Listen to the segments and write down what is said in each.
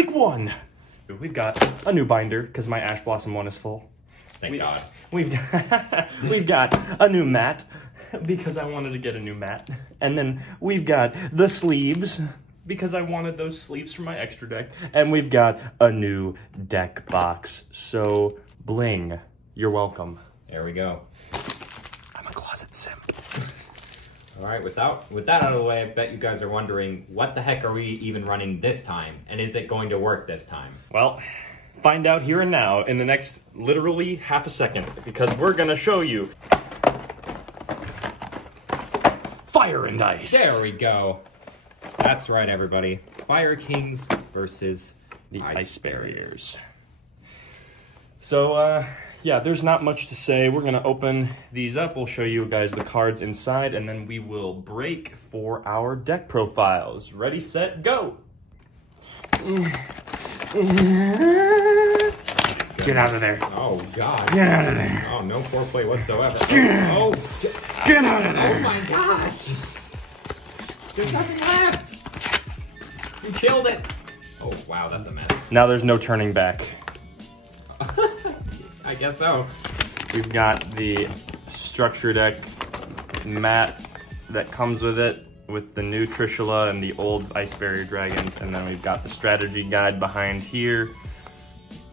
Week 1. We've got a new binder because my Ash Blossom one is full. Thank God. We've got a new mat because I wanted to get a new mat. And then we've got the sleeves because I wanted those sleeves for my extra deck. And we've got a new deck box. So, bling, you're welcome. There we go. I'm a closet simp. All right, with that out of the way, I bet you guys are wondering, what the heck are we even running this time? And is it going to work this time? Well, find out here and now in the next literally half a second, because we're gonna show you Fire and Ice. There we go. That's right, everybody. Fire Kings versus the Ice Barriers. So, yeah, there's not much to say. We're gonna open these up. We'll show you guys the cards inside, and then we will break for our deck profiles. Ready, set, go! Get out of there. Oh, God. Get out of there. Oh, no foreplay whatsoever. Oh, get out of there. Oh, my gosh. There's nothing left. You killed it. Oh, wow, that's a mess. Now there's no turning back. I guess so. We've got the structure deck mat that comes with it, with the new Trishula and the old Ice Barrier Dragons, and then we've got the strategy guide behind here.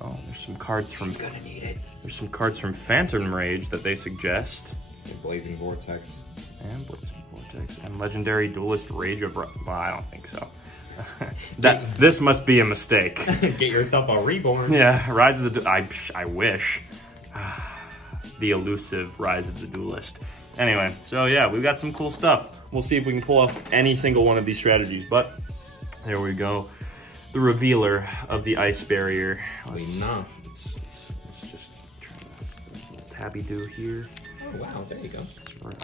Oh, there's some cards from... He's gonna need it. There's some cards from Phantom Rage that they suggest. And Blazing Vortex. And Blazing Vortex. And Legendary Duelist Rage of... Well, I don't think so. This must be a mistake. Get yourself a Reborn. Yeah, Rise of the... I wish. The elusive Rise of the Duelist. Anyway, so yeah, we've got some cool stuff. We'll see if we can pull off any single one of these strategies, but there we go. The revealer of the Ice Barrier. Let's just try this little tabby do here. Oh wow, there you go.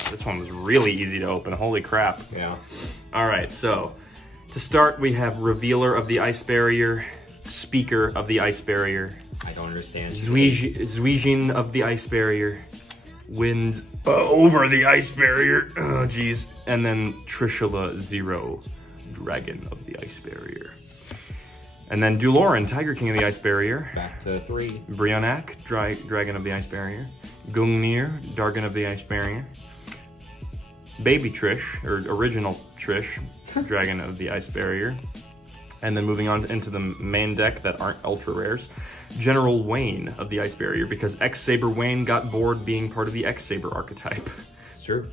This one was really easy to open, holy crap. Yeah. All right, so to start, we have Revealer of the Ice Barrier, Speaker of the Ice Barrier, I don't understand. Zuijin of the Ice Barrier, Winds over the Ice Barrier, oh geez, and then Trishula Zero, Dragon of the Ice Barrier. And then Duloran, Tiger King of the Ice Barrier. Back to 3. Brionac, Dragon of the Ice Barrier. Gungnir, Dargon of the Ice Barrier. Baby Trish, or Original Trish, Dragon of the Ice Barrier. And then moving on into the main deck that aren't ultra rares. General Wayne of the Ice Barrier, because X-Saber Wayne got bored being part of the X-Saber archetype. It's true.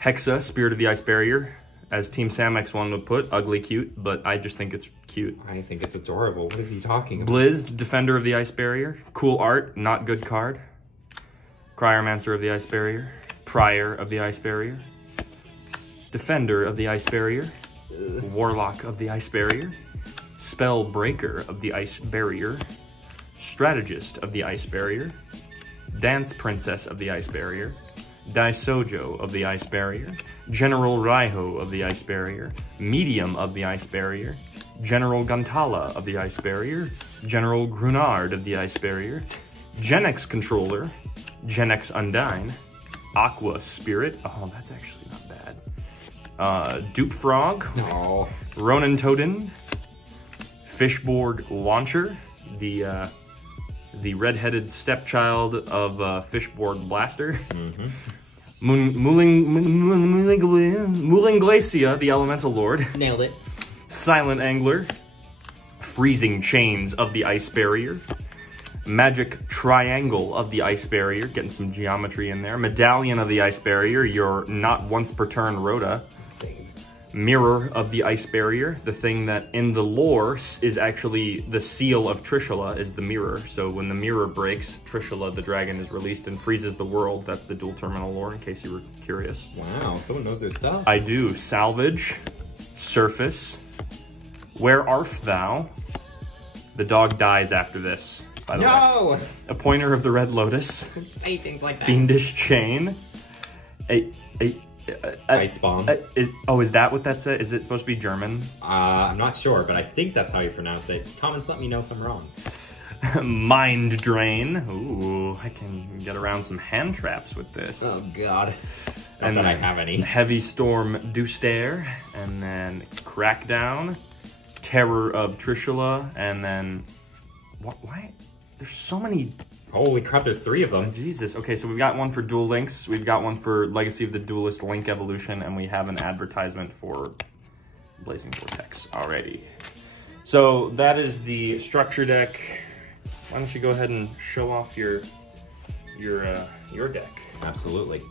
Hexa, Spirit of the Ice Barrier. As Team Samex1 would put, ugly cute, but I just think it's cute. I think it's adorable. What is he talking about? Blizzed, Defender of the Ice Barrier. Cool art, not good card. Cryomancer of the Ice Barrier. Prior of the Ice Barrier. Defender of the Ice Barrier. Warlock of the Ice Barrier. Spellbreaker of the Ice Barrier. Strategist of the Ice Barrier. Dance Princess of the Ice Barrier. Daisojo of the Ice Barrier. General Raiho of the Ice Barrier. Medium of the Ice Barrier. General Gantala of the Ice Barrier. General Grunard of the Ice Barrier. Genex Controller. Genex Undine. Aqua Spirit. Oh, that's actually not bad. Dupe Frog. No. Ronin Toden. Fishboard Launcher. The red-headed stepchild of Fishboard Blaster. Mm-hmm. Mulinglacia, the Elemental Lord. Nailed it. Silent Angler. Freezing Chains of the Ice Barrier. Magic Triangle of the Ice Barrier, getting some geometry in there. Medallion of the Ice Barrier, your not once per turn Rhoda. Insane. Mirror of the Ice Barrier, the thing that in the lore is actually the seal of Trishula is the mirror. So when the mirror breaks, Trishula the dragon is released and freezes the world. That's the dual terminal lore, in case you were curious. Wow, someone knows their stuff. I do. Salvage, Surface, Where Art Thou? The dog dies after this, by the way. A Pointer of the Red Lotus. Don't say things like that. Fiendish Chain. Ice Bomb. Is that what that said? Is it supposed to be German? I'm not sure, but I think that's how you pronounce it. Comments, let me know if I'm wrong. Mind Drain. Ooh, I can get around some hand traps with this. Oh, God. Not that I have any. Heavy Storm Douster. And then Crackdown. Terror of Trishula, and then why? There's so many. Holy crap! There's 3 of them. Jesus. Okay, so we've got one for Duel Links, we've got one for Legacy of the Duelist Link Evolution, and we have an advertisement for Blazing Vortex already. So that is the structure deck. Why don't you go ahead and show off your deck? Absolutely.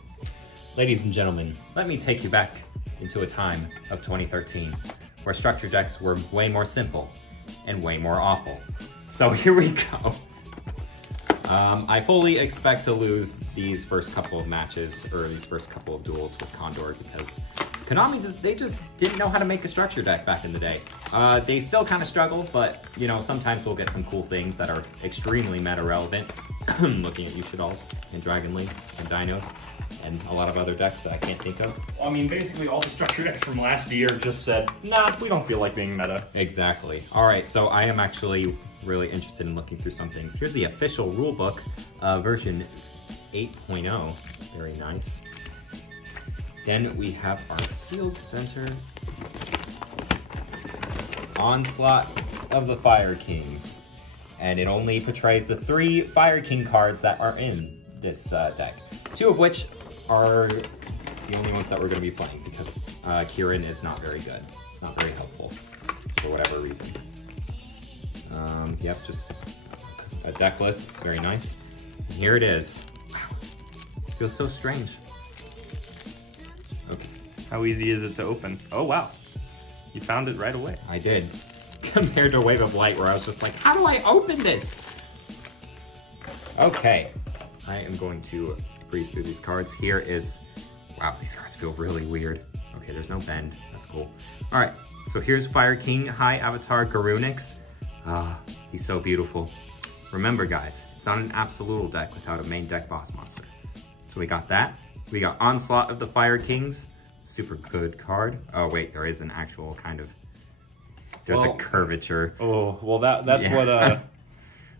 Ladies and gentlemen, let me take you back into a time of 2013 where structure decks were way more simple and way more awful. So here we go. I fully expect to lose these first couple of matches, or these first couple of duels with Condor, because Konami, they just didn't know how to make a structure deck back in the day. They still kind of struggle, but, you know, sometimes we'll get some cool things that are extremely meta relevant. Looking at Yucha Dolls and Dragon League and Dinos and a lot of other decks that I can't think of. Well, I mean, basically all the structure decks from last year just said, nah, we don't feel like being meta. Exactly. All right, so I am actually really interested in looking through some things. Here's the official rulebook, version 8.0. Very nice. Then we have our Field Center. Onslaught of the Fire Kings. And it only portrays the 3 Fire King cards that are in this deck. 2 of which are the only ones that we're going to be playing, because Kieran is not very good. It's not very helpful for whatever reason. Yep, just a deck list. It's very nice. And here it is. Wow. Feels so strange. Okay. How easy is it to open? Oh, wow. You found it right away. I did. Compared to Wave of Light, where I was just like, how do I open this? Okay. I am going to breeze through these cards. Here is... Wow, these cards feel really weird. Okay, there's no bend. That's cool. All right, so here's Fire King High Avatar Garunix. He's so beautiful. Remember, guys, it's not an absolute deck without a main deck boss monster. So we got that. We got Onslaught of the Fire Kings. Super good card. Oh, wait, there is an actual kind of... There's a curvature. Oh, well, that's what...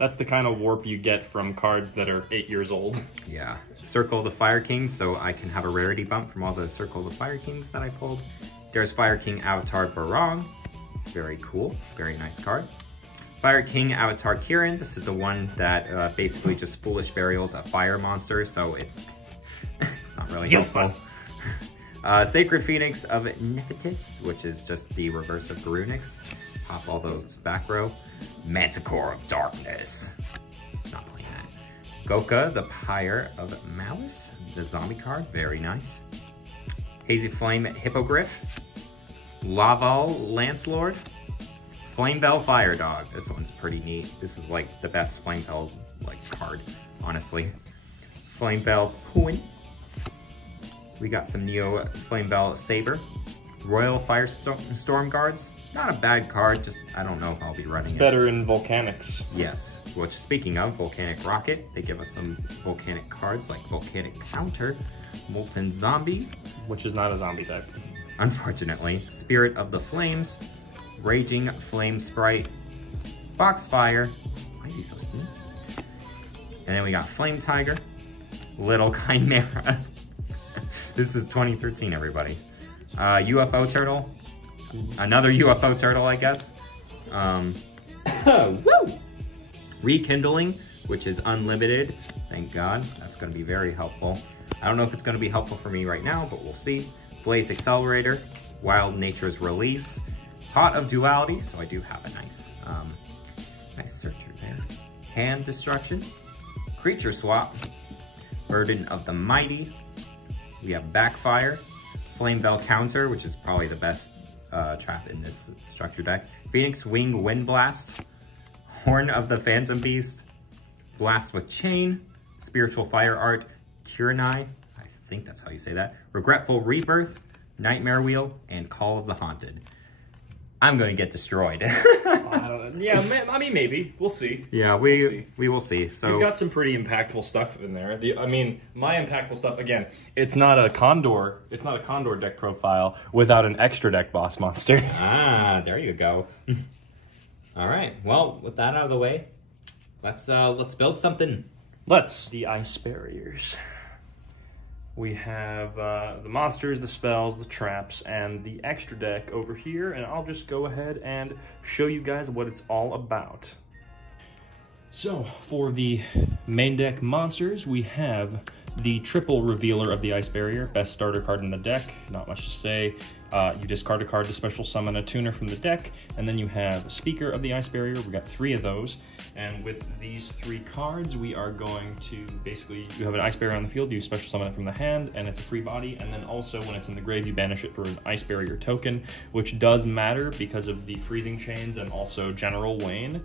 That's the kind of warp you get from cards that are 8 years old. Yeah. Circle of the Fire Kings, so I can have a rarity bump from all the Circle of the Fire Kings that I pulled. There's Fire King Avatar Barong. Very cool. Very nice card. Fire King Avatar Kieran. This is the one that basically just Foolish Burials a fire monster, so it's not really useful. Sacred Phoenix of Nephthys, which is just the reverse of Garunix. Pop all those back row. Manticore of Darkness. Not playing that. Goka, the Pyre of Malice. The zombie card, very nice. Hazy Flame Hippogriff. Laval Lancelord. Flamebell Fire Dog. This one's pretty neat. This is like the best Flamebell card, honestly. Flamebell Puin. We got some Neo Flamebell Saber. Royal Firestorm Guards. Not a bad card, just I don't know if I'll be running it. Better in Volcanics. Yes, which speaking of Volcanic Rocket, they give us some Volcanic cards like Volcanic Counter, Molten Zombie. Which is not a zombie type. Unfortunately. Spirit of the Flames, Raging Flame Sprite, Foxfire. Why is he so sneaky? And then we got Flame Tiger, Little Chimera. This is 2013, everybody. UFO Turtle. Another UFO Turtle, I guess. Woo! Rekindling, which is unlimited. Thank God. That's going to be very helpful. I don't know if it's going to be helpful for me right now, but we'll see. Blaze Accelerator. Wild Nature's Release. Pot of Duality. So I do have a nice, nice searcher there. Hand Destruction. Creature Swap. Burden of the Mighty. We have Backfire. Flamebell Counter, which is probably the best trap in this structure deck. Phoenix Wing Wind Blast. Horn of the Phantom Beast. Blast with Chain. Spiritual Fire Art. Kurenai. I think that's how you say that. Regretful Rebirth. Nightmare Wheel. And Call of the Haunted. I'm going to get destroyed. I don't know. Yeah, I mean, maybe. We'll see. Yeah, we will see. So we've got some pretty impactful stuff in there. I mean, my impactful stuff, again, it's not a Condor deck profile without an extra deck boss monster. Ah, there you go. All right. Well, with that out of the way, let's build something. Let's. The Ice Barriers. We have the monsters, the spells, the traps, and the extra deck over here, and I'll just go ahead and show you guys what it's all about. So, for the main deck monsters, we have the triple revealer of the Ice Barrier, best starter card in the deck, not much to say. You discard a card to special summon a tuner from the deck, and then you have Speaker of the Ice Barrier. We got 3 of those, and with these 3 cards, we are going to basically, you have an Ice Barrier on the field, you special summon it from the hand, and it's a free body, and then also when it's in the grave, you banish it for an Ice Barrier token, which does matter because of the freezing chains and also General Wayne.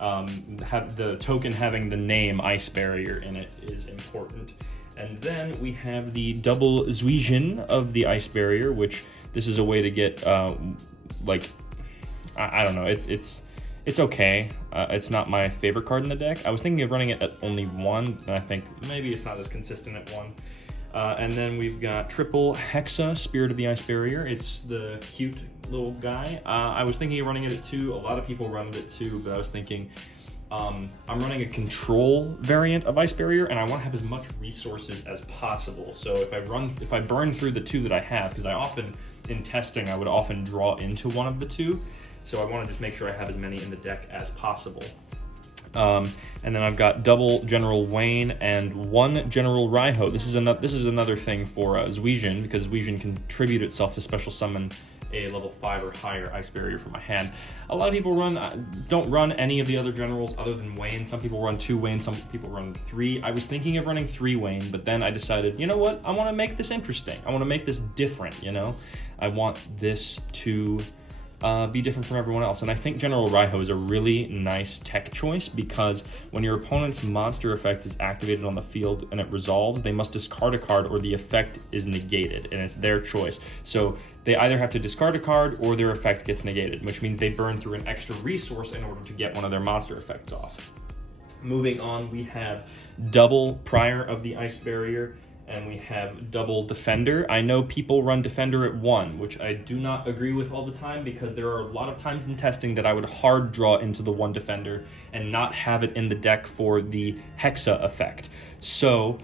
Have the token having the name Ice Barrier in it is important. And then we have the double Zuijin of the Ice Barrier, which this is a way to get, like, I don't know, it's okay. It's not my favorite card in the deck. I was thinking of running it at only 1, and I think maybe it's not as consistent at 1. And then we've got triple Hexa, Spirit of the Ice Barrier. It's the cute little guy. I was thinking of running it at 2. A lot of people run it at 2, but I was thinking, I'm running a control variant of Ice Barrier, and I want to have as much resources as possible. So if I burn through the 2 that I have, because I often, in testing, I would often draw into one of the 2. So I want to just make sure I have as many in the deck as possible. And then I've got double General Wayne and 1 General Raiho. This is another thing for Zuijin, because Zuijin can tribute itself to special summon a level 5 or higher Ice Barrier from my hand. A lot of people don't run any of the other generals other than Wayne. Some people run 2 Wayne, some people run 3. I was thinking of running 3 Wayne, but then I decided, you know what? I want to make this interesting. I want to make this different, you know? I want this to be different from everyone else. And I think General Raiho is a really nice tech choice, because when your opponent's monster effect is activated on the field and it resolves, they must discard a card or the effect is negated, and it's their choice. So they either have to discard a card or their effect gets negated, which means they burn through an extra resource in order to get one of their monster effects off. Moving on, we have double Prior of the Ice Barrier, and we have double Defender. I know people run Defender at 1, which I do not agree with all the time, because there are a lot of times in testing that I would hard draw into the 1 Defender and not have it in the deck for the Hexa effect. So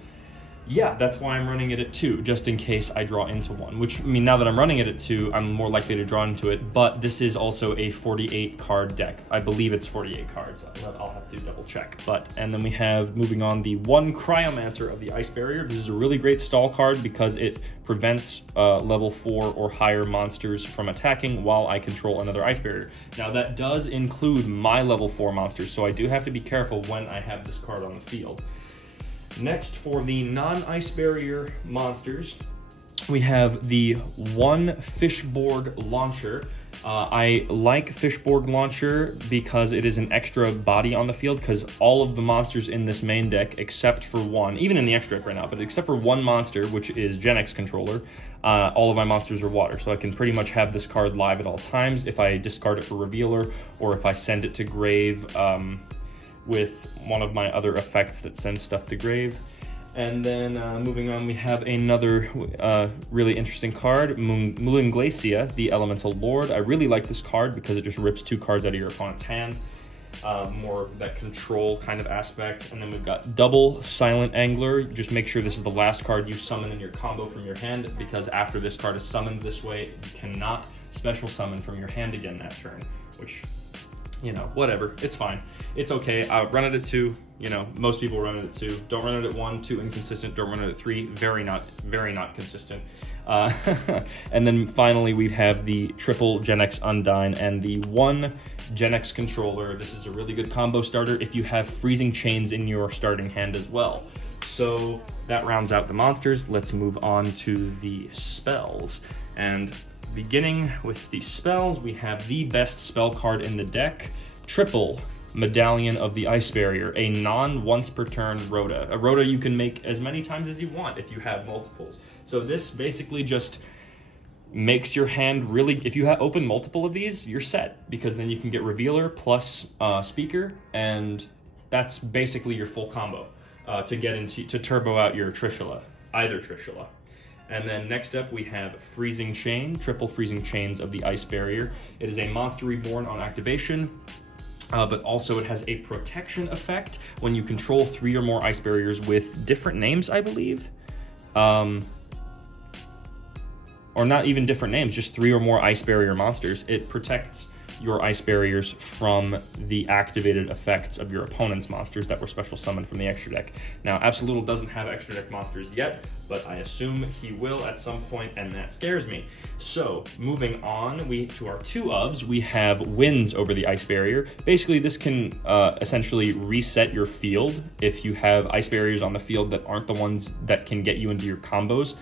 yeah, that's why I'm running it at 2, just in case I draw into 1, which, I mean, now that I'm running it at 2, I'm more likely to draw into it, but this is also a 48 card deck. I believe it's 48 cards. I'll have to double check. And then we have, moving on, the 1 Cryomancer of the Ice Barrier. This is a really great stall card because it prevents level 4 or higher monsters from attacking while I control another Ice Barrier. Now that does include my level 4 monsters, so I do have to be careful when I have this card on the field. Next, for the non-Ice Barrier monsters, we have the 1 Fishborg Launcher. I like Fishborg Launcher because it is an extra body on the field, because all of the monsters in this main deck, except for 1, even in the extra deck right now, but except for 1 monster, which is Gen X Controller, all of my monsters are water. So I can pretty much have this card live at all times if I discard it for Revealer, or if I send it to grave with one of my other effects that sends stuff to grave. And then moving on, we have another really interesting card, Mulinglacia, the Elemental Lord. I really like this card because it just rips 2 cards out of your opponent's hand. More of that control kind of aspect. And then we've got double Silent Angler. Just make sure this is the last card you summon in your combo from your hand, because after this card is summoned this way, you cannot special summon from your hand again that turn, which, you know, whatever, it's fine. It's okay. Run it at 2. You know, most people run it at 2. Don't run it at 1, too inconsistent. Don't run it at 3, very not consistent. And then finally, we have the triple Gen X Undyne and the 1 Gen X Controller. This is a really good combo starter if you have Freezing Chains in your starting hand as well. So that rounds out the monsters. Let's move on to the spells. And beginning with the spells, we have the best spell card in the deck, triple Medallion of the Ice Barrier, a non-once per turn Rhoda. A Rhoda you can make as many times as you want if you have multiples. So this basically just makes your hand really, if you open multiple of these, you're set, because then you can get Revealer plus Speaker, and that's basically your full combo to turbo out your Trishula, either Trishula. And then next up, we have Freezing Chain, triple Freezing Chains of the Ice Barrier. It is a monster reborn on activation, but also it has a protection effect when you control 3 or more Ice Barriers with different names, I believe. or not even different names, just 3 or more ice barrier monsters. It protects your ice barriers from the activated effects of your opponent's monsters that were special summoned from the extra deck. Now, Absolutely doesn't have extra deck monsters yet, but I assume he will at some point, and that scares me. So, moving on, to our 2 ofs, we have Wins over the ice barrier. Basically, this can essentially reset your field. If you have ice barriers on the field that aren't the ones that can get you into your combos,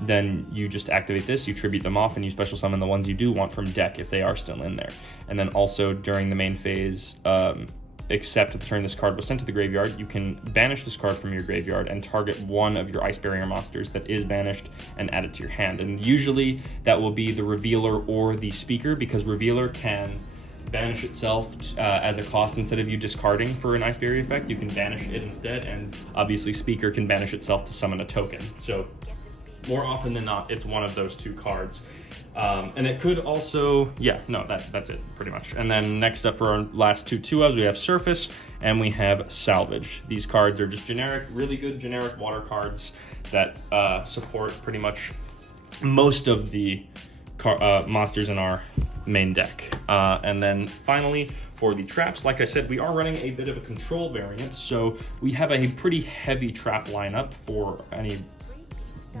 then you just activate this, you tribute them off, and you special summon the ones you do want from deck if they are still in there. And then also during the main phase, except at the turn this card was sent to the graveyard, you can banish this card from your graveyard and target one of your ice barrier monsters that is banished and add it to your hand. And usually that will be the Revealer or the Speaker, because Revealer can banish itself as a cost. Instead of you discarding for an ice barrier effect, you can banish it instead, and obviously Speaker can banish itself to summon a token. So more often than not, it's one of those 2 cards. And it could also, yeah, no, that's it pretty much. And then next up for our last 2 2-ofs, we have Surface and we have Salvage. These cards are just generic, really good generic water cards that support pretty much most of the monsters in our main deck. And then finally, for the traps, like I said, we are running a bit of a control variant, so we have a pretty heavy trap lineup for any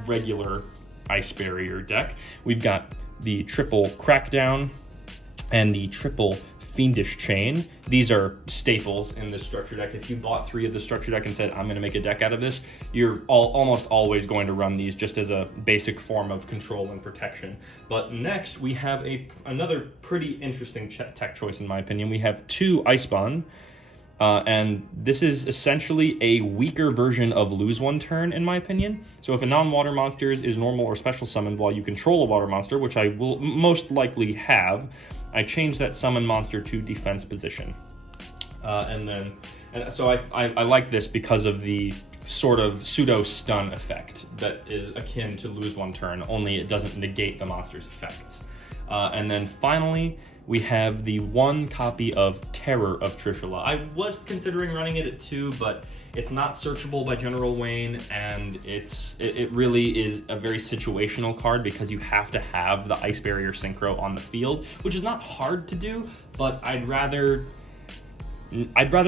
regular ice barrier deck. We've got the triple Crackdown and the triple Fiendish Chain. These are staples in this structure deck. If you bought 3 of the structure deck and said, I'm going to make a deck out of this, you're almost always going to run these just as a basic form of control and protection. But next, we have another pretty interesting tech choice, in my opinion. We have 2 Icebond. And this is essentially a weaker version of Lose One Turn, in my opinion. So if a non-water monster is normal or special summoned while you control a water monster, which I will most likely have, I change that summon monster to defense position. So I like this because of the sort of pseudo-stun effect that is akin to Lose One Turn, only it doesn't negate the monster's effects. And then finally, we have the 1 copy of Terror of Trishula. I was considering running it at 2, but it's not searchable by General Wayne, and it really is a very situational card because you have to have the Ice Barrier Synchro on the field, which is not hard to do, but I'd rather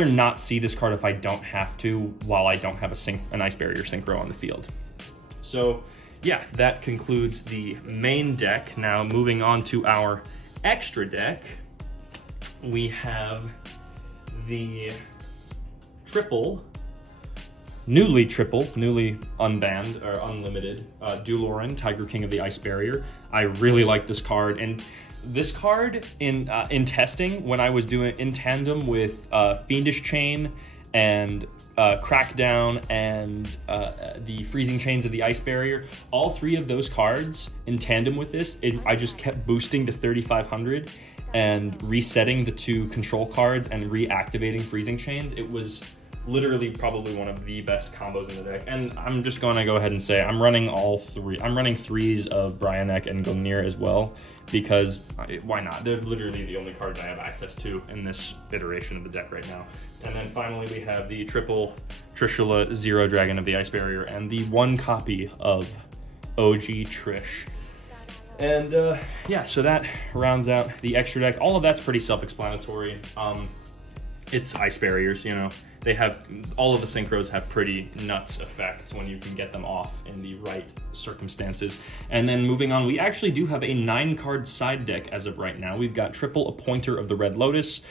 not see this card if I don't have to, while I don't have an Ice Barrier Synchro on the field. So yeah, that concludes the main deck. Now moving on to our extra deck, we have the newly unbanned or unlimited Duloran, Tiger King of the Ice Barrier. I really like this card, and this card in testing, when I was doing in tandem with Fiendish Chain and Crackdown and the Freezing Chains of the Ice Barrier, all 3 of those cards in tandem with this, I just kept boosting to 3,500 and resetting the 2 control cards and reactivating Freezing Chains. It was literally probably one of the best combos in the deck. And I'm just going to go ahead and say I'm running all 3. I'm running 3s of Brionek and Gungnir as well, because why not? They're literally the only cards I have access to in this iteration of the deck right now. And then finally we have the triple Trishula Zero Dragon of the Ice Barrier and the 1 copy of OG Trish. And yeah, so that rounds out the extra deck. All of that's pretty self-explanatory. It's Ice Barriers, you know. They have, all of the synchros have pretty nuts effects when you can get them off in the right circumstances. And then moving on, we actually do have a 9-card side deck as of right now. We've got triple Appointer of the Red Lotus.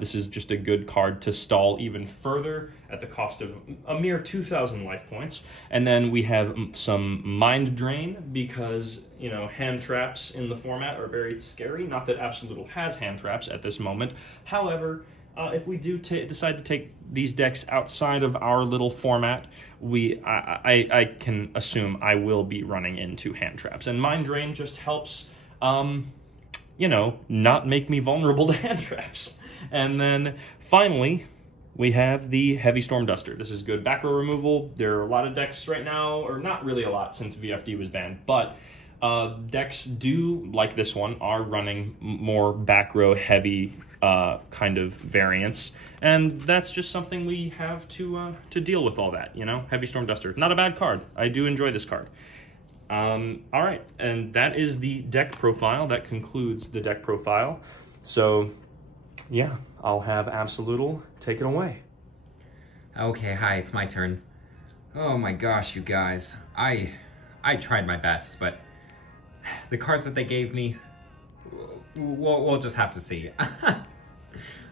This is just a good card to stall even further at the cost of a mere 2,000 life points. And then we have some Mind Drain because, you know, hand traps in the format are very scary. Not that Absolute has hand traps at this moment. However, if we do decide to take these decks outside of our little format, I can assume I will be running into hand traps. And Mind Drain just helps, you know, not make me vulnerable to hand traps. And then finally, we have the Heavy Storm Duster. This is good back row removal. There are a lot of decks right now, or not really a lot since VFD was banned, but Decks do, like this one, are running more back row heavy kind of variants, and that's just something we have to deal with all that, you know? Heavy Storm Duster. Not a bad card. I do enjoy this card. All right, and that is the deck profile. That concludes the deck profile. So, yeah, I'll have Absolutal take it away. Okay, hi, it's my turn. Oh my gosh, you guys. I tried my best, but the cards that they gave me, we'll just have to see.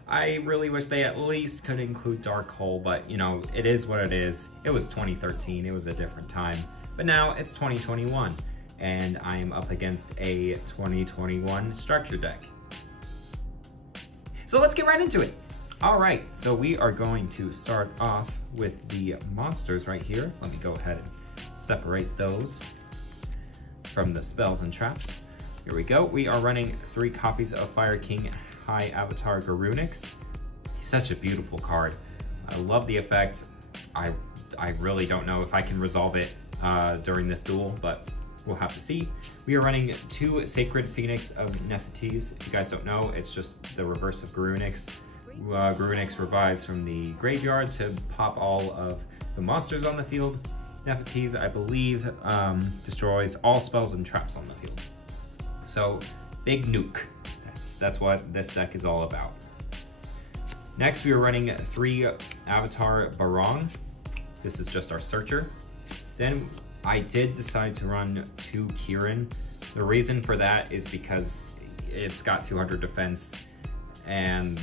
I really wish they at least could include Dark Hole, but, you know, it is what it is. It was 2013, it was a different time. But now it's 2021, and I am up against a 2021 structure deck. So let's get right into it. All right, so we are going to start off with the monsters right here. Let me go ahead and separate those from the spells and traps. Here we go. We are running 3 copies of Fire King High Avatar Garunix. He's such a beautiful card. I love the effect. I really don't know if I can resolve it during this duel, but we'll have to see. We are running 2 Sacred Phoenix of Nefertiti. If you guys don't know, it's just the reverse of Garunix. Garunix revives from the graveyard to pop all of the monsters on the field. Nefertiti, I believe, destroys all spells and traps on the field. So, big nuke. That's what this deck is all about. Next, we are running 3 Avatar Barong. This is just our searcher. Then I did decide to run 2 Kirin. The reason for that is because it's got 200 defense, and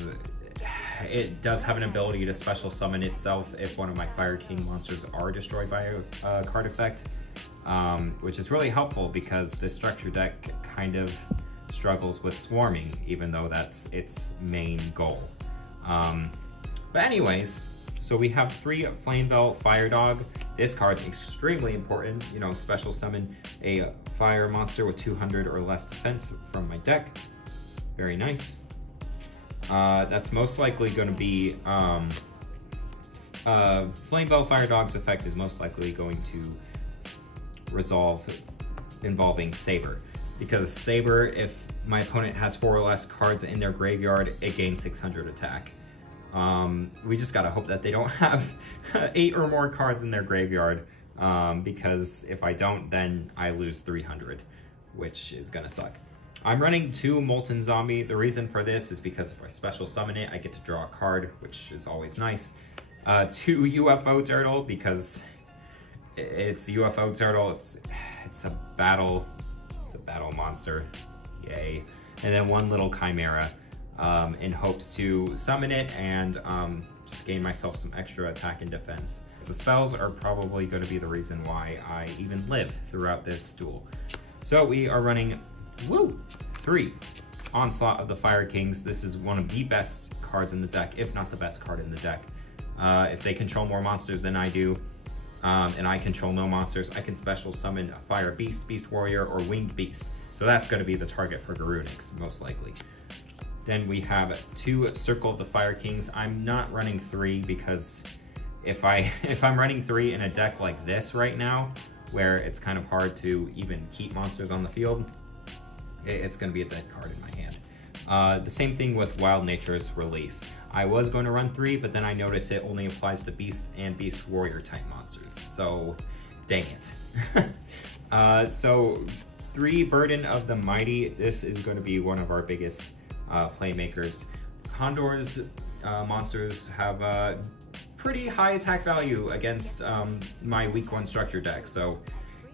it does have an ability to special summon itself if one of my Fire King monsters are destroyed by a card effect, which is really helpful because this structure deck kind of struggles with swarming, even though that's its main goal. But anyways, so we have 3 Flamebell Fire Dog. This card's extremely important. You know, special summon a fire monster with 200 or less defense from my deck. Very nice. That's most likely going to be Flamebell Fire Dog's effect is most likely going to resolve involving Saber, because Saber, if my opponent has 4 or less cards in their graveyard, it gains 600 attack. We just gotta hope that they don't have 8 or more cards in their graveyard, because if I don't, then I lose 300, which is gonna suck. I'm running 2 Molten Zombie. The reason for this is because if I special summon it, I get to draw a card, which is always nice. 2 UFO Turtle, because it's UFO Turtle. It's a battle monster, yay. And then 1 little Chimera, in hopes to summon it and just gain myself some extra attack and defense. The spells are probably going to be the reason why I even live throughout this duel. So we are running 3 Onslaught of the Fire Kings. This is one of the best cards in the deck, if not the best card in the deck. If they control more monsters than I do, and I control no monsters, I can special summon a Fire Beast, Beast Warrior, or Winged Beast. So that's going to be the target for Garunix, most likely. Then we have 2 Circle of the Fire Kings. I'm not running 3 because if I'm running 3 in a deck like this right now, where it's kind of hard to even keep monsters on the field, it's going to be a dead card in my hand. The same thing with Wild Nature's Release. I was going to run 3, but then I noticed it only applies to Beast and Beast Warrior type monsters. So, dang it. So, 3 Burden of the Mighty. This is going to be one of our biggest playmakers. Condor's monsters have pretty high attack value against my weak 1 structure deck. So,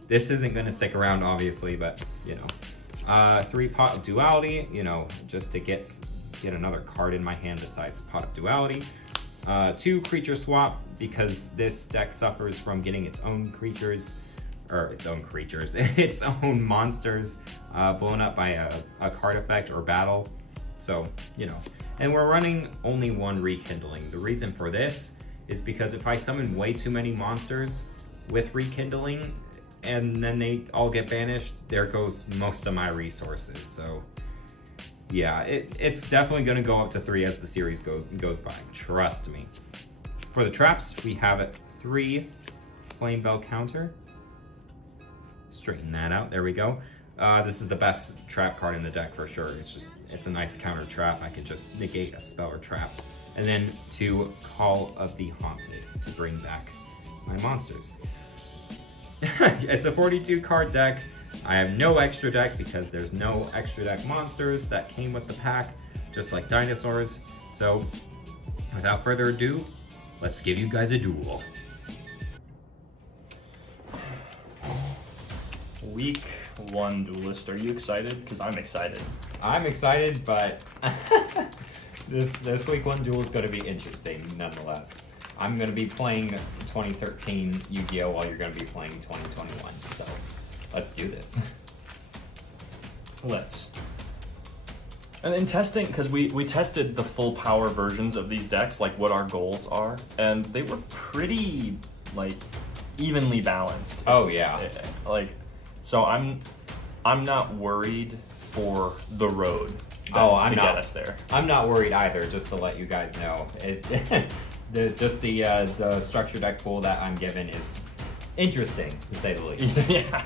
this isn't going to stick around, obviously, but, you know. 3 Pot of Duality, you know, just to get another card in my hand besides Pot of Duality. 2 Creature Swap, because this deck suffers from getting its own creatures, its own monsters blown up by a card effect or battle. So, you know. And we're running only 1 Rekindling. The reason for this is because if I summon way too many monsters with Rekindling, and then they all get banished, there goes most of my resources. So yeah, it's definitely going to go up to 3 as the series goes by, trust me. For the traps, we have 3 Flame Bell Counter. Straighten that out, there we go. This is the best trap card in the deck for sure. It's a nice counter trap. I could just negate a spell or trap. And then to Call of the Haunted to bring back my monsters. It's a 42 card deck. I have no extra deck because there's no extra deck monsters that came with the pack, just like dinosaurs. So without further ado, let's give you guys a duel. Week 1 duelist. Are you excited? Because I'm excited. I'm excited, but this week 1 duel is going to be interesting nonetheless. I'm going to be playing 2013 Yu-Gi-Oh! While you're going to be playing 2021. So let's do this. Let's. And in testing, because we tested the full power versions of these decks, like what our goals are, and they were pretty, like, evenly balanced. Oh, yeah. Like, so I'm not worried for the road to get us there. I'm not worried either, just to let you guys know. The structure deck pool that I'm given is interesting, to say the least. Yeah.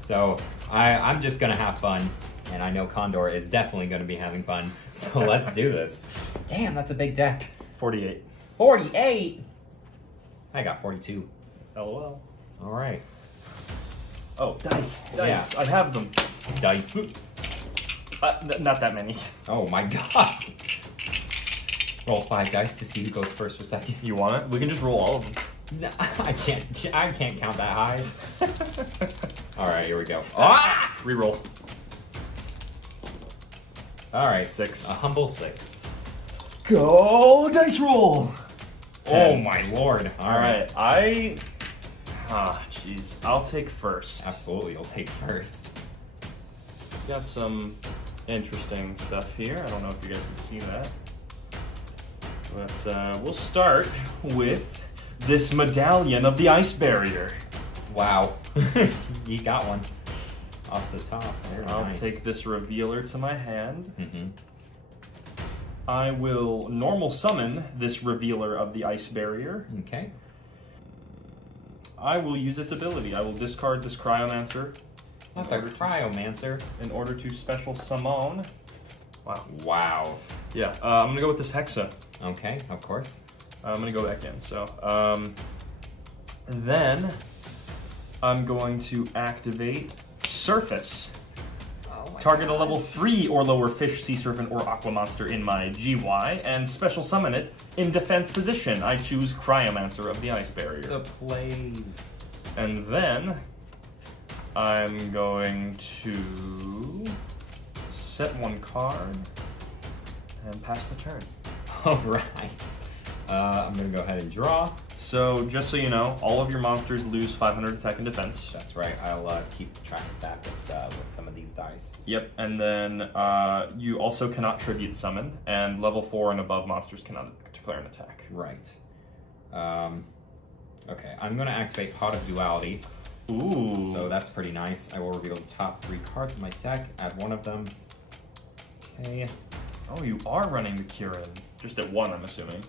So I'm just going to have fun, and I know Condor is definitely going to be having fun, so let's do this. Damn, that's a big deck. 48. 48? I got 42. LOL. All right. Oh, dice. Yeah. I have them. Dice. Not that many. Oh my god. Roll 5 dice to see who goes first or second. You want it? We can just roll all of them. No, I can't count that high. All right, here we go. Ah! Reroll. All right, 6. A humble 6. Go dice roll. 10. Oh my lord. All right. Jeez. I'll take first. Absolutely, you'll take first. Got some interesting stuff here. I don't know if you guys can see that. But we'll start with this medallion of the ice barrier. Wow. You got one off the top. Very I'll nice. take this revealer to my hand. Mm-hmm. I will normal summon this revealer of the ice barrier. Okay. I will use its ability. I will discard this cryomancer. Not the cryomancer. In order to special summon. Wow. Wow. Yeah, I'm gonna go with this Hexa. Okay, of course. I'm gonna go back in. So, then I'm going to activate Surface. Target a level 3 or lower fish, sea serpent, or aqua monster in my GY, and special summon it in defense position. I choose Cryomancer of the Ice Barrier. The plays. And then I'm going to set 1 card and pass the turn. All right. I'm going to go ahead and draw. So, just so you know, all of your monsters lose 500 attack and defense. That's right. I'll keep track of that with some of these dice. Yep, and then you also cannot tribute summon, and level 4 and above monsters cannot declare an attack. Right. Okay, I'm going to activate Pot of Duality. Ooh. So that's pretty nice. I will reveal the top 3 cards of my deck, add 1 of them. Okay. Oh, you are running the Kirin. Just at 1, I'm assuming.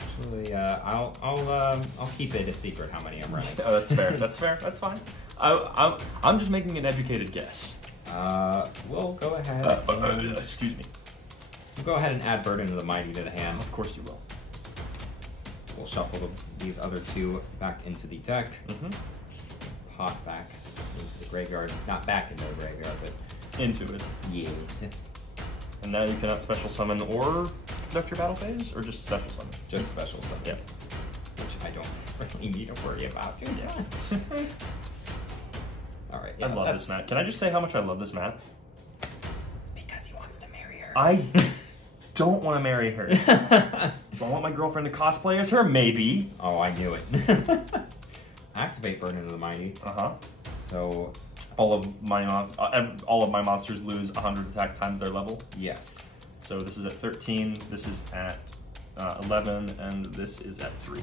Actually, I'll keep it a secret how many I'm running. Oh, that's fair. That's fair. That's fine. I'm just making an educated guess. We'll go ahead. Excuse me. We'll go ahead and add Burden of the Mighty to the hand. Of course you will. We'll shuffle these other 2 back into the deck. Mm-hmm. Pot back into the graveyard. Not back into the graveyard, but into it. Yes. And now you cannot special summon or conduct your battle phase, or just special summon? Just special summon. Yeah. Which I don't really need to worry about too much. All right. Yeah, I love this mat. Can I just say how much I love this mat? It's because he wants to marry her. I don't want to marry her. Do I want my girlfriend to cosplay as her? Maybe. Oh, I knew it. Activate Burden of the Mighty. Uh-huh. So all of my monsters lose 100 attack times their level. Yes. So this is at 13, this is at 11, and this is at 3.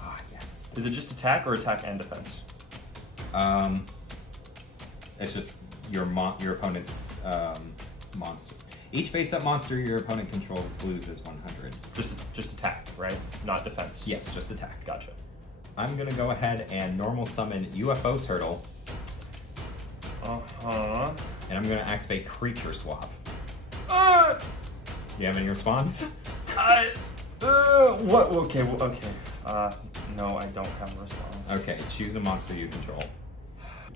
Ah, yes. Is it just attack or attack and defense? It's just your opponent's monster. Each face-up monster your opponent controls loses 100. Just attack, right? Not defense. Yes, just attack. Gotcha. I'm gonna go ahead and normal summon UFO Turtle Uh-huh. And I'm gonna activate creature swap. Uh, Do you have any response? what? Okay, okay. No, I don't have a response. Okay, choose a monster you control.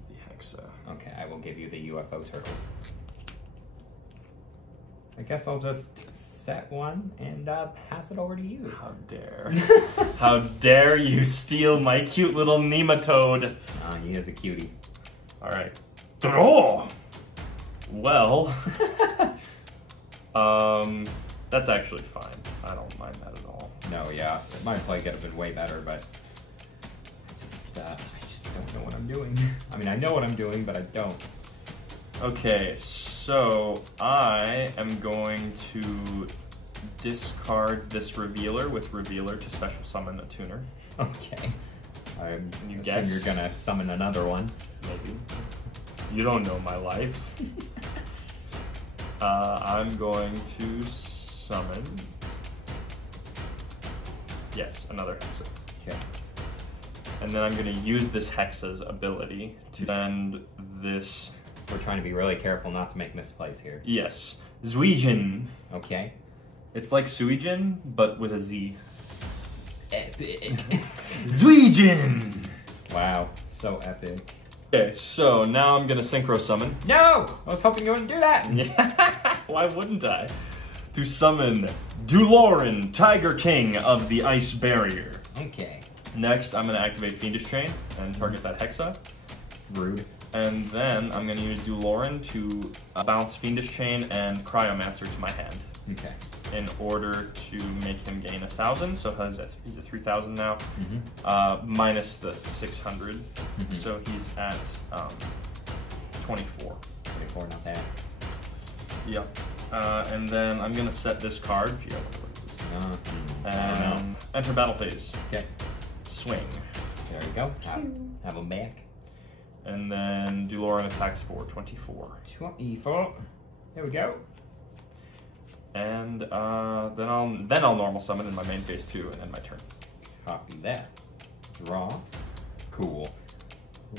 The Hexa. Okay, I will give you the UFO turtle. I guess I'll just set one and pass it over to you. How dare. How dare you steal my cute little nematode. He is a cutie. Alright. Draw! Well, that's actually fine. I don't mind that at all. No, yeah, my play could have been way better, but I just don't know what I'm doing. I mean, I know what I'm doing, but I don't. Okay, so I am going to discard this Revealer with Revealer to special summon a tuner. Okay. Can you assume guess? you're gonna summon another one. Maybe. You don't know my life. I'm going to summon... Yes, another Hexa. Okay. And then I'm going to use this Hexa's ability to send this... We're trying to be really careful not to make misplays here. Yes. Zuijin. Okay. It's like Suijin, but with a Z. Epic. Zuijin! Wow, so epic. Okay, so now I'm going to Synchro Summon. No! I was hoping you wouldn't do that. Yeah, why wouldn't I? To summon Duloran, Tiger King of the Ice Barrier. Okay. Next, I'm going to activate Fiendish Chain and target that Hexa. Rude. And then I'm going to use Duloran to bounce Fiendish Chain and Cryomancer to my hand. Okay. In order to make him gain 1,000, so he's at 3,000 now, minus the 600, so he's at 24. 24, not bad. Yep. And then I'm gonna set this card, and enter battle phase. Okay. Swing. There we go. Have him back. And then Duloran attacks for 24. 24. There we go. And then I'll normal summon in my main phase 2 and end my turn. Copy that. Draw. Cool.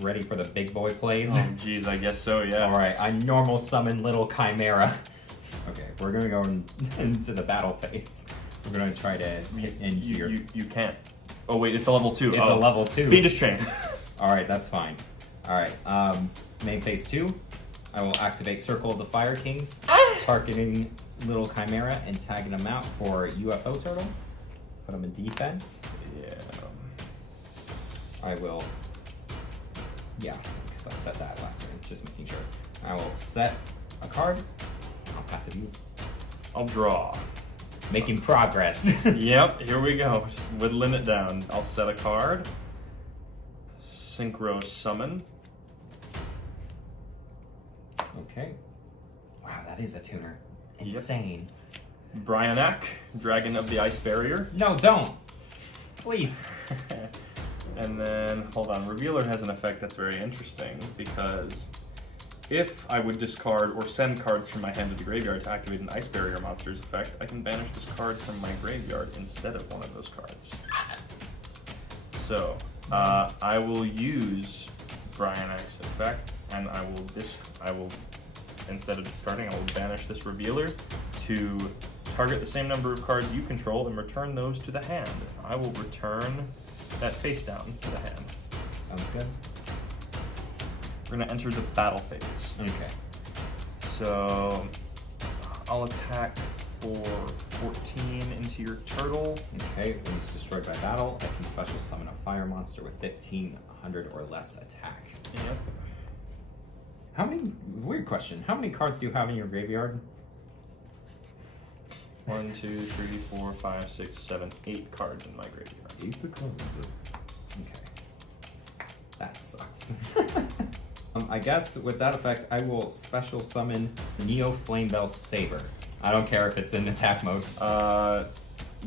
Ready for the big boy plays? Oh, jeez, I guess so, yeah. Alright, I normal summon little Chimera. Okay, we're gonna go into the battle phase. We're gonna try to hit into your... You can't. Oh, wait, it's a level 2. It's a level 2. Fiendish Chain. Alright, that's fine. Alright, main phase 2. I will activate Circle of the Fire Kings, targeting little Chimera and tagging them out for UFO Turtle. Put them in defense. Yeah. I will... Yeah, because I set that last turn, just making sure. I will set a card. I'll pass it to you. I'll draw. Making progress. Yep, here we go. Just whittling it down. I'll set a card. Synchro Summon. Okay. Wow, that is a tuner. Insane. Yep. Bryanak, Dragon of the Ice Barrier. No, don't. Please. And then, hold on, Revealer has an effect that's very interesting because if I would discard or send cards from my hand to the graveyard to activate an Ice Barrier monster's effect, I can banish this card from my graveyard instead of one of those cards. So, I will use Bryanak's effect, and I will, instead of discarding, I will banish this Revealer to target the same number of cards you control and return those to the hand. I will return that face down to the hand. Sounds good. We're gonna enter the battle phase. Okay. So I'll attack for 14 into your turtle. Okay, when it's destroyed by battle, I can special summon a fire monster with 1,500 or less attack. Yep. How many, weird question, how many cards do you have in your graveyard? 1, 2, 3, 4, 5, 6, 7, 8 cards in my graveyard. 8 the cards. Okay. That sucks. I guess with that effect, I will special summon Neo Flamebell Saber. I don't care if it's in attack mode.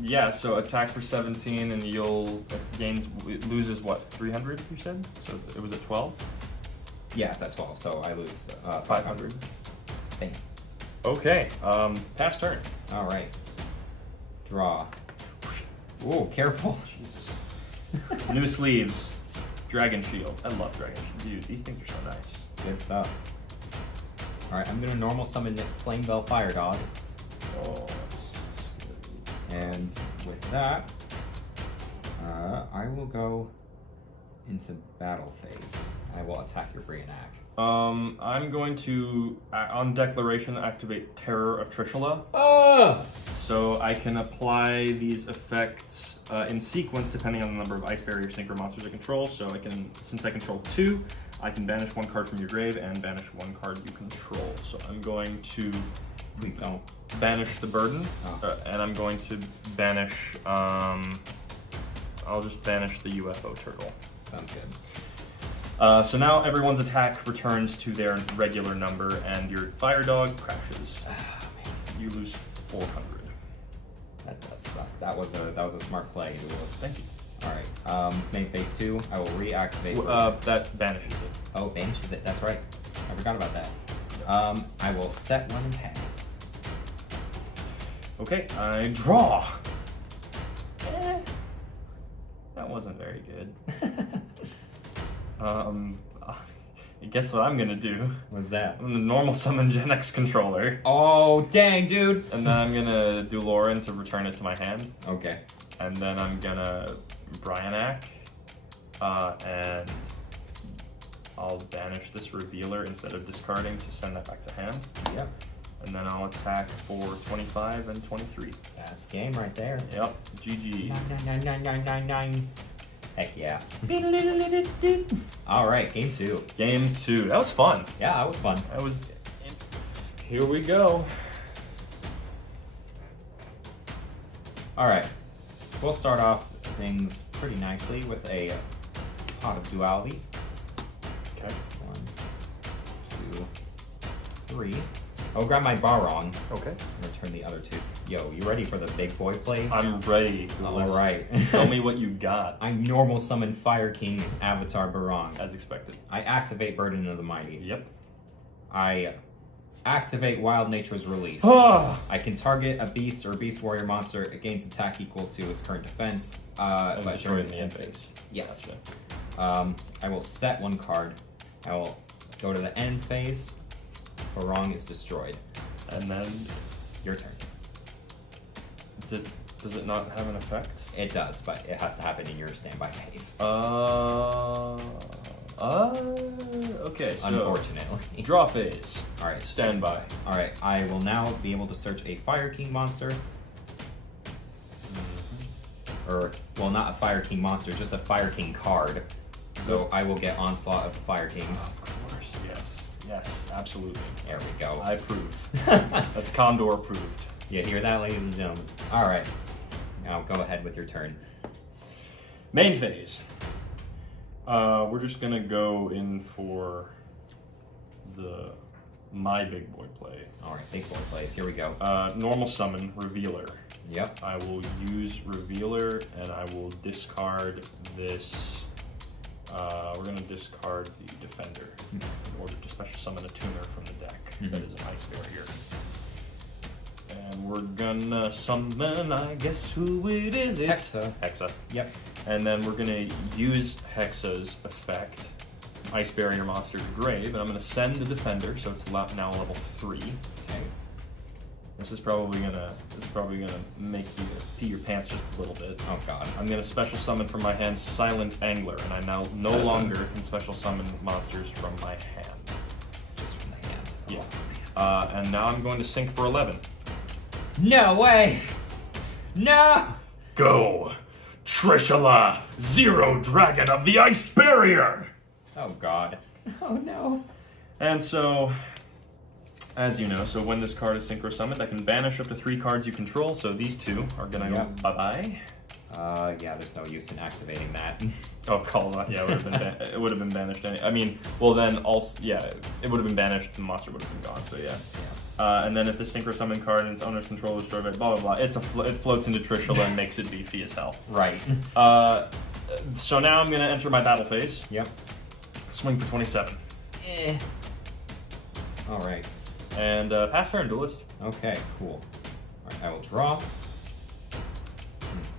Yeah, so attack for 17 and it loses what, 300 you said? So it was at 12? Yeah, it's at 12, so I lose 500. Bang. Okay, pass turn. All right. Draw. Whoa, careful. Jesus. New sleeves. Dragon Shield. I love Dragon Shield. Dude, these things are so nice. It's good stuff. Alright, I'm gonna normal summon Flame Bell Fire Dog. Oh, And with that, I will go into battle phase. I will attack your Brionac. I'm going to, on declaration, activate Terror of Trishula. Oh! So I can apply these effects in sequence depending on the number of Ice Barrier Synchro monsters I control. So I can, since I control 2, I can banish 1 card from your grave and banish 1 card you control. So I'm going to Please don't. banish the burden, Oh. and I'm going to banish, I'll just banish the UFO turtle. Sounds good. So now everyone's attack returns to their regular number, and your fire dog crashes. You lose 400. That does suck. That was a smart play. Thank you. All right. Main phase 2. I will reactivate. That banishes it. Oh, banishes it. That's right. I forgot about that. I will set 1 and pass. Okay, I draw. That wasn't very good. Guess what I'm gonna do? What's that? I'm gonna normal summon Gen X controller. Oh, dang, dude. And then I'm gonna do Lauren to return it to my hand. Okay. And then I'm gonna Brionac, and I'll banish this Revealer instead of discarding to send that back to hand. Yep. And then I'll attack for 25 and 23. That's game right there. Yep, GG. 9. Heck yeah. All right, game 2. Game 2. That was fun. Yeah, that was fun. That was. Here we go. All right, we'll start off things pretty nicely with a Pot of Duality. Okay. 1, 2, 3. I'll grab my Barong Okay. and return the other 2. Yo, you ready for the big boy plays? I'm ready. All right. Tell me what you got. I normal summon Fire King Avatar Barong. As expected. I activate Burden of the Mighty. Yep. I activate Wild Nature's Release. Ah! I can target a beast or beast warrior monster. It gains attack equal to its current defense. And By destroy it in turning the end phase. Yes. Gotcha. I will set 1 card. I will go to the end phase. Barong is destroyed. And then, Your turn. does it not have an effect? It does, but it has to happen in your standby phase. Okay, so. Unfortunately. Draw phase. All right. Standby. All right. I will now be able to search a Fire King monster. Or, well, not a Fire King monster, just a Fire King card. So I will get Onslaught of the Fire Kings. Of course, yes. Yes, absolutely. There we go. I approve. That's Condor approved. You hear that, ladies and gentlemen? All right. Now go ahead with your turn. Main phase. We're just gonna go in for my big boy play. All right, big boy plays. Here we go. Normal summon, Revealer. Yep. I will use Revealer, and I will discard this. We're gonna discard the Defender in order to special summon a tuner from the deck that is an Ice Barrier. And we're gonna summon, I guess who it is. It's Hexa. Yep. And then we're gonna use Hexa's effect, Ice Barrier monster to grave, and I'm gonna send the Defender, so it's now level 3. Okay. This is probably gonna make you pee your pants just a little bit. Oh god. I'm gonna special summon from my hand Silent Angler, and I now no longer can special summon monsters from my hand. Just from the hand. Yeah. And now I'm going to sink for 11. No way! No! Go! Trishula! Zero Dragon of the Ice Barrier! Oh god. Oh no. And so, as you know, so when this card is synchro summoned, I can banish up to 3 cards you control, so these 2 are gonna go bye-bye. Yeah, there's no use in activating that. Oh, call that. Yeah, it would have been banished. I mean, well then also, yeah, it would have been banished. The monster would have been gone. So yeah. And then if the synchro summon card and its owner's control is destroyed, blah blah blah. It floats into Trishula and makes it beefy as hell. Right. So now I'm gonna enter my battle phase. Yep. Swing for 27. All right. And pass turn, duelist. Okay. Cool. All right. I will draw.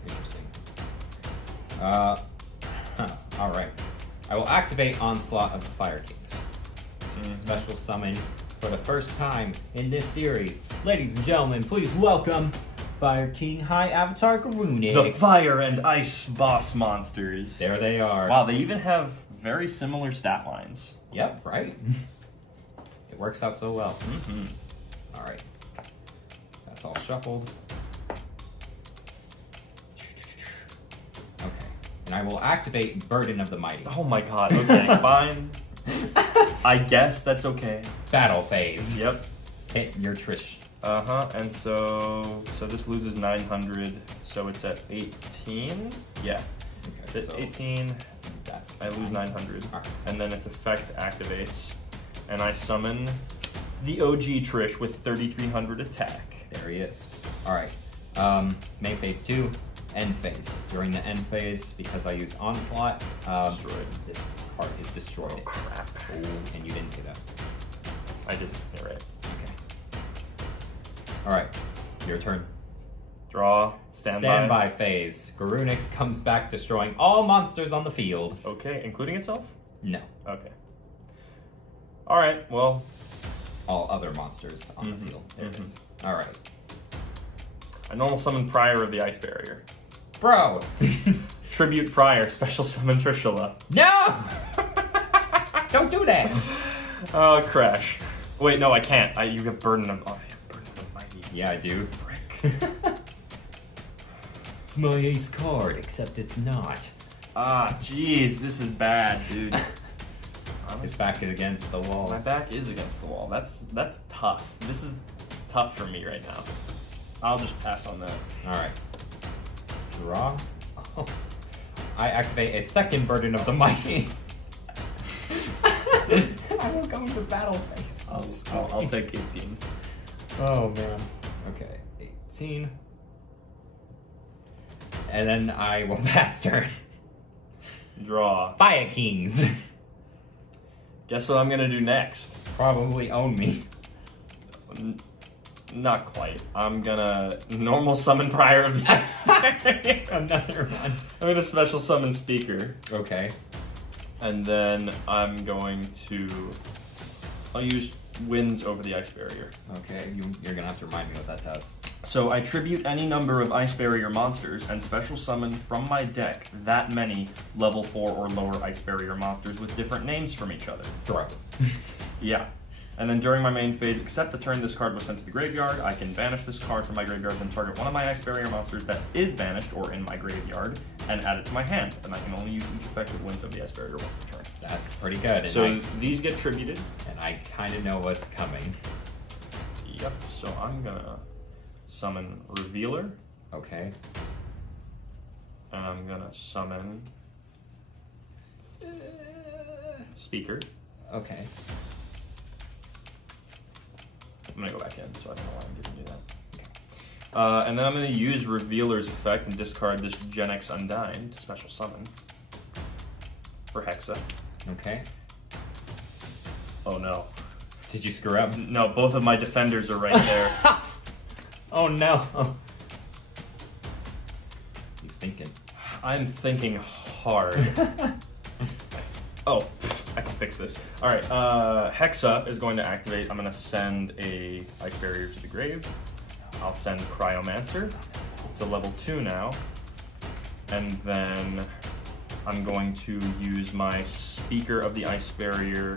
Interesting. All right. I will activate Onslaught of the Fire Kings. Special summon For the first time in this series, ladies and gentlemen, please welcome Fire King High Avatar Garunix. The fire and ice boss monsters. There they are. Wow, they even have very similar stat lines. Yep, right? It works out so well. Mm-hmm. All right. That's all shuffled. Okay. And I will activate Burden of the Mighty. Oh my god, okay, fine. I guess that's okay. Battle phase. Yep. Hit your Trish. And so this loses 900, so it's at 18. Yeah. Okay, It's at 18. That's I lose 900, Alright. and then its effect activates, and I summon the OG Trish with 3,300 attack. There he is. All right. Main phase 2, end phase. During the end phase, because I use Onslaught, Destroyed. this part is destroyed. Oh crap! Oh, and you didn't see that. I didn't. You're right. Okay. All right. Your turn. Draw. Standby phase. Garunix comes back, destroying all monsters on the field. Okay, including itself. No, Okay. All right. Well, all other monsters on the field. There it is. All right. I normal summon Prior of the Ice Barrier. Bro! Tribute Prior. Special summon Trishula. No! Don't do that! Oh, crash. Wait, no, I can't. You have Burden of. Oh, I have Burden of Mighty. Yeah, I do. Frick. It's my ace card, except it's not. Ah, jeez, this is bad, dude. His back is against the wall. My back is against the wall. That's tough. This is tough for me right now. I'll just pass on that. Alright. Draw. Oh. I activate a second Burden of the Mighty. I will go into battle phase. I'll take 18. Oh, man. Okay, 18. And then I will pass turn. Draw. Fire Kings. Guess what I'm gonna do next? Probably own me. Not quite. I'm gonna normal summon Prior of the Ice Barrier. Another one. I'm gonna special summon Speaker. Okay. And then I'm going to... I'll use Winds over the Ice Barrier. Okay, you're gonna have to remind me what that does. So I tribute any number of Ice Barrier monsters and special summon from my deck that many level 4 or lower Ice Barrier monsters with different names from each other. Throw. Yeah. And then during my main phase, except the turn this card was sent to the graveyard, I can banish this card from my graveyard, then target one of my Ice Barrier monsters that is banished or in my graveyard, and add it to my hand. And I can only use each effective Winds of the Ice Barrier once per turn. That's pretty good. And So these get tributed. and I kind of know what's coming. Yep. So I'm gonna summon Revealer, Okay. and I'm gonna summon Speaker. Okay. I'm gonna go back in, so I don't know why I didn't do that. And then I'm gonna use Revealer's effect and discard this Gen X Undyne to special summon for Hexa. Okay. Oh no. Did you screw up? No, both of my defenders are right there. Oh no. He's thinking. I'm thinking hard. Oh, I can fix this. All right, Hexa is going to activate. I'm gonna send a Ice Barrier to the grave. I'll send Cryomancer. It's a level 2 now. And then I'm going to use my Speaker of the Ice Barrier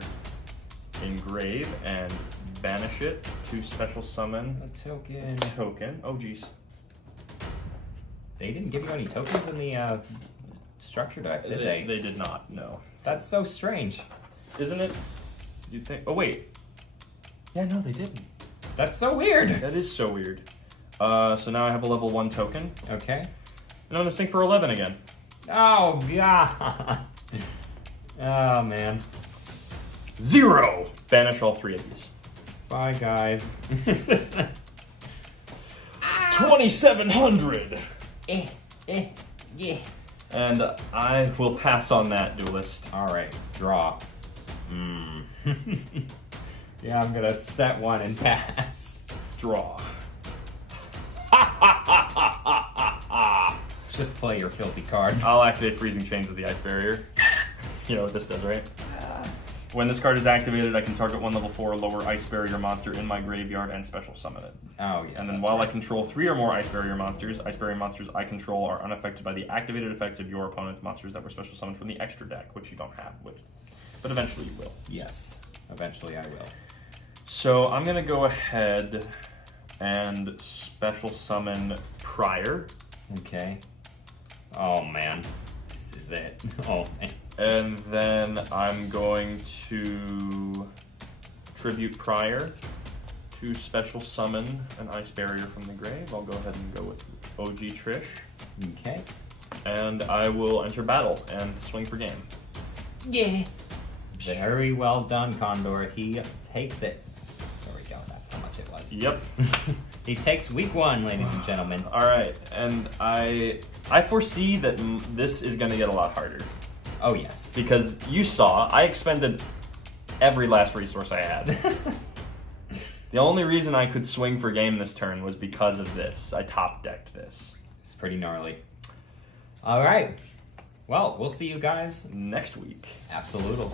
in grave and banish it to special summon A token. token. Oh geez. They didn't give you any tokens in the structure deck, did they? They did not, no. That's so strange. Isn't it? You'd think, oh wait. Yeah, no, they didn't. That's so weird. That is so weird. So now I have a level 1 token. Okay. And I'm gonna sink for 11 again. Oh, yeah. Oh, man. 0! Banish all 3 of these. Bye, guys. 2,700! Yeah. And I will pass on that, Duelist. All right, draw. Yeah, I'm gonna set one and pass. Draw. Just play your filthy card. I'll activate Freezing Chains with the Ice Barrier. You know what this does, right? When this card is activated, I can target one level 4 or lower Ice Barrier monster in my graveyard and special summon it. Oh, yeah. And then while I control 3 or more Ice Barrier monsters I control are unaffected by the activated effects of your opponent's monsters that were special summoned from the extra deck, which you don't have, but eventually you will. Yes, eventually I will. So I'm going to go ahead and special summon Prior. Okay. Oh, man. This is it. Oh, man. And then I'm going to tribute Prior to special summon an Ice Barrier from the grave. I'll go ahead and go with OG Trish. Okay. And I will enter battle and swing for game. Yeah. Very well done, Condor. He takes it. There we go. That's how much it was. Yep. He takes week 1, ladies and gentlemen. All right. And I foresee that this is going to get a lot harder. Oh, yes. Because you saw, I expended every last resource I had. The only reason I could swing for game this turn was because of this. I top-decked this. It's pretty gnarly. All right. Well, we'll see you guys next week. Absolutely.